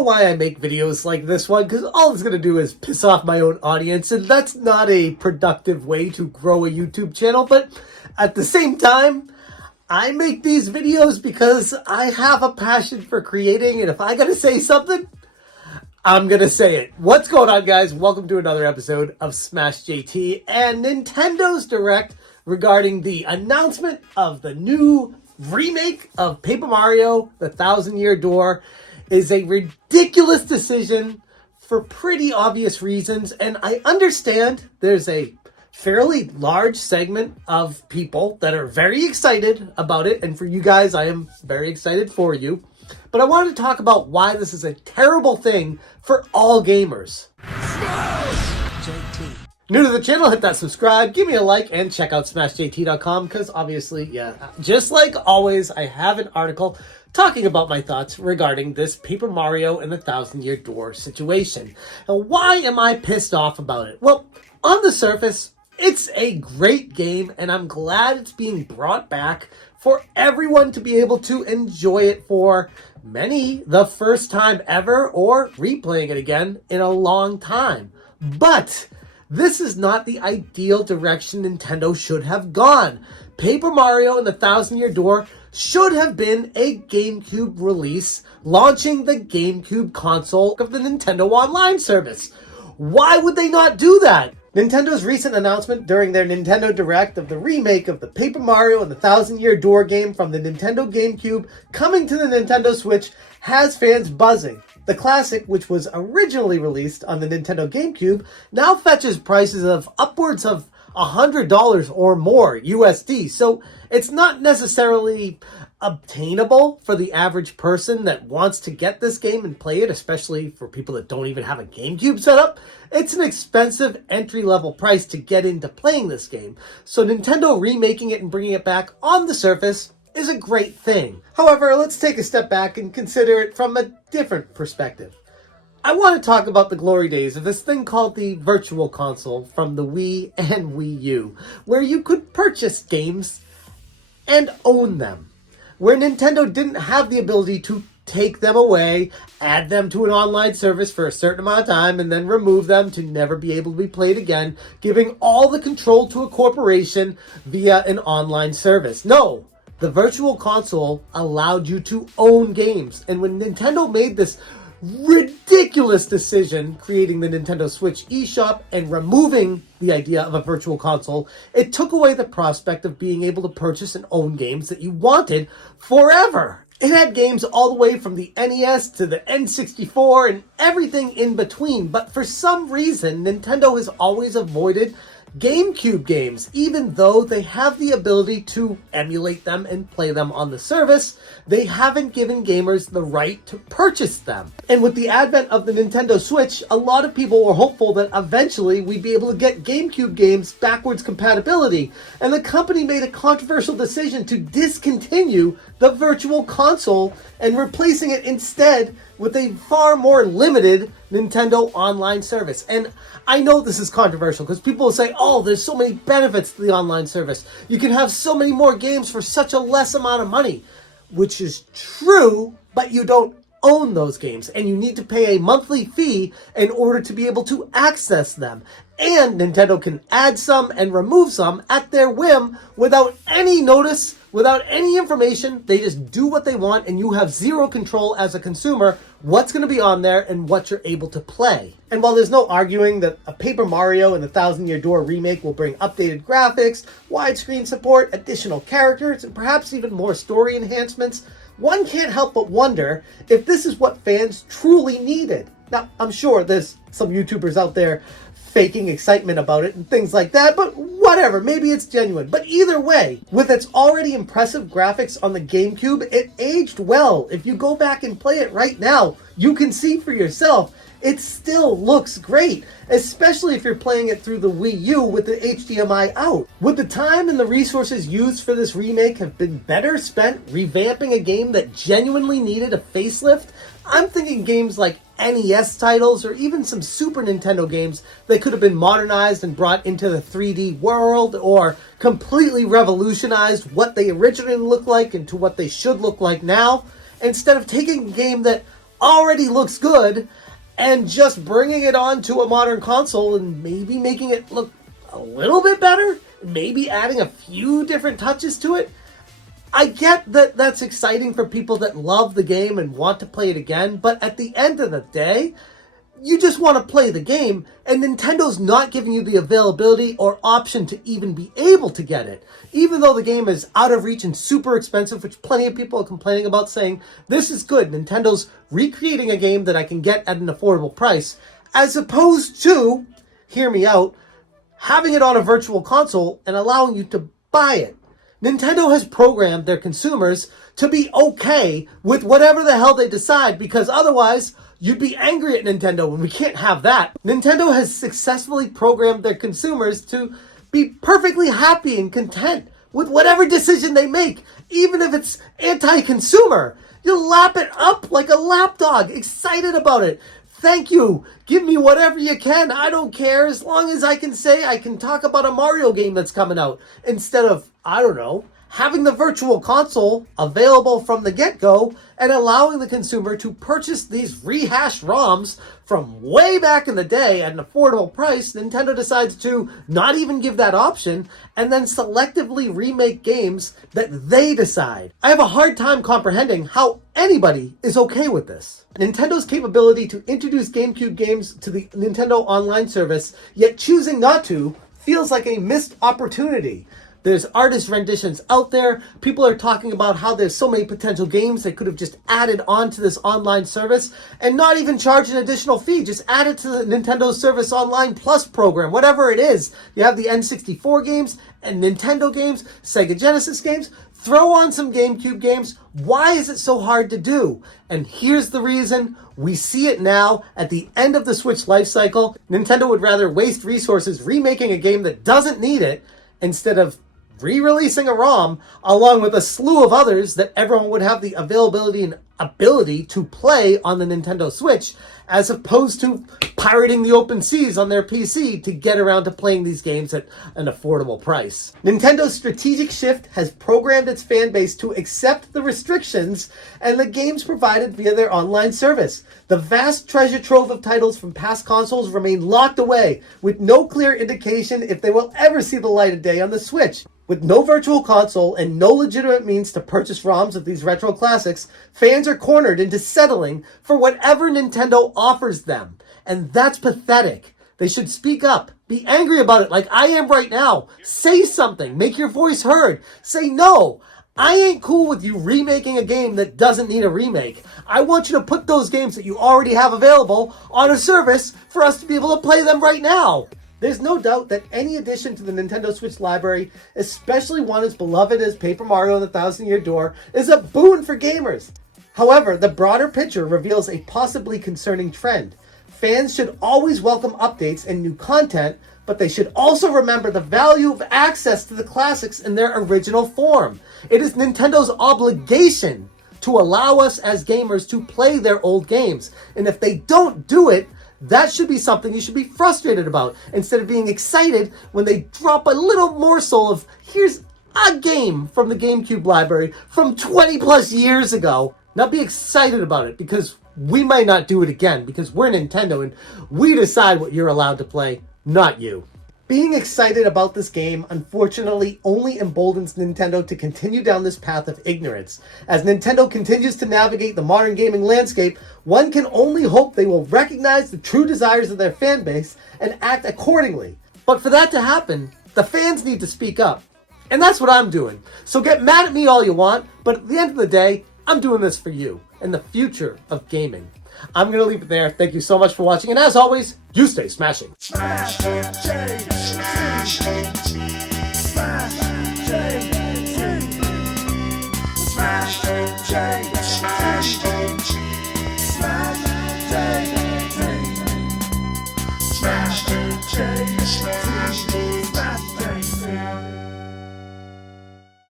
know why I make videos like this one, because all it's going to do is piss off my own audience, and that's not a productive way to grow a YouTube channel. But at the same time, I make these videos because I have a passion for creating, and if I got to say something, I'm going to say it. What's going on, guys? Welcome to another episode of Smash JT and Nintendo's Direct regarding the announcement of the new remake of Paper Mario, The 1,000-Year Door. Is a ridiculous decision for pretty obvious reasons, and I understand there's a fairly large segment of people that are very excited about it, and for you guys, I am very excited for you. But I wanted to talk about why this is a terrible thing for all gamers. JT. New to the channel, hit that subscribe, give me a like, and check out smashjt.com, because obviously, just like always, I have an article talking about my thoughts regarding this Paper Mario and the 1,000-Year Door situation. Now, why am I pissed off about it? Well, on the surface, it's a great game, and I'm glad it's being brought back for everyone to be able to enjoy it for many the first time ever, or replaying it again in a long time. But this is not the ideal direction Nintendo should have gone. Paper Mario and the 1,000-Year Door should have been a GameCube release, launching the GameCube console of the Nintendo Online service. Why would they not do that? Nintendo's recent announcement during their Nintendo Direct of the remake of the Paper Mario and the 1,000-Year Door game from the Nintendo GameCube coming to the Nintendo Switch has fans buzzing. The classic, which was originally released on the Nintendo GameCube, now fetches prices of upwards of $100 or more USD, so it's not necessarily obtainable for the average person that wants to get this game and play it, especially for people that don't even have a GameCube set up. It's an expensive entry-level price to get into playing this game, so Nintendo remaking it and bringing it back on the surface is a great thing. However, let's take a step back and consider it from a different perspective. I want to talk about the glory days of this thing called the Virtual Console from the Wii and Wii U, where you could purchase games and own them, where Nintendo didn't have the ability to take them away, add them to an online service for a certain amount of time, and then remove them to never be able to be played again, giving all the control to a corporation via an online service. No, the Virtual Console allowed you to own games, and when Nintendo made this ridiculous decision creating the Nintendo Switch eShop and removing the idea of a virtual console, it took away the prospect of being able to purchase and own games that you wanted forever. It had games all the way from the NES to the N64 and everything in between, but for some reason, Nintendo has always avoided GameCube games, even though they have the ability to emulate them and play them on the service. They haven't given gamers the right to purchase them. And with the advent of the Nintendo Switch, a lot of people were hopeful that eventually we'd be able to get GameCube games backwards compatibility. And the company made a controversial decision to discontinue the Virtual Console and replacing it instead with a far more limited Nintendo Online service. And I know this is controversial because people will say, oh, there's so many benefits to the online service. You can have so many more games for such a less amount of money, which is true, but you don't own those games, and you need to pay a monthly fee in order to be able to access them. And Nintendo can add some and remove some at their whim without any notice, without any information. They just do what they want, and you have zero control as a consumer what's going to be on there and what you're able to play. And while there's no arguing that a Paper Mario and the 1,000-Year Door remake will bring updated graphics, widescreen support, additional characters, and perhaps even more story enhancements, one can't help but wonder if this is what fans truly needed. Now, I'm sure there's some YouTubers out there faking excitement about it and things like that, but whatever, maybe it's genuine. But either way, with its already impressive graphics on the GameCube, it aged well. If you go back and play it right now, you can see for yourself, it still looks great, especially if you're playing it through the Wii U with the HDMI out. Would the time and the resources used for this remake have been better spent revamping a game that genuinely needed a facelift? I'm thinking games like NES titles or even some Super Nintendo games that could have been modernized and brought into the 3D world, or completely revolutionized what they originally looked like into what they should look like now, instead of taking a game that already looks good and just bringing it onto a modern console and maybe making it look a little bit better, maybe adding a few different touches to it. I get that that's exciting for people that love the game and want to play it again, but at the end of the day, you just want to play the game, and Nintendo's not giving you the availability or option to even be able to get it. Even though the game is out of reach and super expensive, which plenty of people are complaining about, saying, this is good, Nintendo's recreating a game that I can get at an affordable price, as opposed to, hear me out, having it on a virtual console and allowing you to buy it. Nintendo has programmed their consumers to be okay with whatever the hell they decide, because otherwise you'd be angry at Nintendo, and we can't have that. Nintendo has successfully programmed their consumers to be perfectly happy and content with whatever decision they make, even if it's anti-consumer. You'll lap it up like a lapdog, excited about it. Thank you. Give me whatever you can. I don't care, as long as I can say I can talk about a Mario game that's coming out, instead of, I don't know, having the virtual console available from the get-go and allowing the consumer to purchase these rehashed ROMs from way back in the day at an affordable price. Nintendo decides to not even give that option and then selectively remake games that they decide. I have a hard time comprehending how anybody is okay with this. Nintendo's capability to introduce GameCube games to the Nintendo Online service, yet choosing not to, feels like a missed opportunity. There's artist renditions out there. People are talking about how there's so many potential games they could have just added onto this online service and not even charge an additional fee. Just add it to the Nintendo Service Online Plus program, whatever it is. You have the N64 games and Nintendo games, Sega Genesis games. Throw on some GameCube games. Why is it so hard to do? And here's the reason. We see it now at the end of the Switch life cycle. Nintendo would rather waste resources remaking a game that doesn't need it instead of re-releasing a ROM along with a slew of others that everyone would have the availability and ability to play on the Nintendo Switch, as opposed to pirating the open seas on their PC to get around to playing these games at an affordable price. Nintendo's strategic shift has programmed its fan base to accept the restrictions and the games provided via their online service. The vast treasure trove of titles from past consoles remain locked away, with no clear indication if they will ever see the light of day on the Switch. With no virtual console and no legitimate means to purchase ROMs of these retro classics, fans are cornered into settling for whatever Nintendo offers them. And that's pathetic. They should speak up. Be angry about it like I am right now. Say something. Make your voice heard. Say no. I ain't cool with you remaking a game that doesn't need a remake. I want you to put those games that you already have available on a service for us to be able to play them right now. There's no doubt that any addition to the Nintendo Switch library, especially one as beloved as Paper Mario and the Thousand Year Door, is a boon for gamers. However, the broader picture reveals a possibly concerning trend. Fans should always welcome updates and new content, but they should also remember the value of access to the classics in their original form. It is Nintendo's obligation to allow us as gamers to play their old games, and if they don't do it, that should be something you should be frustrated about, instead of being excited when they drop a little morsel of, here's a game from the GameCube library from 20 plus years ago. Now be excited about it, because we might not do it again, because we're Nintendo and we decide what you're allowed to play, not you. Being excited about this game, unfortunately, only emboldens Nintendo to continue down this path of ignorance. As Nintendo continues to navigate the modern gaming landscape, one can only hope they will recognize the true desires of their fan base and act accordingly. But for that to happen, the fans need to speak up. And that's what I'm doing. So get mad at me all you want, but at the end of the day, I'm doing this for you and the future of gaming. I'm going to leave it there. Thank you so much for watching, and as always, you stay smashing. Smash, change,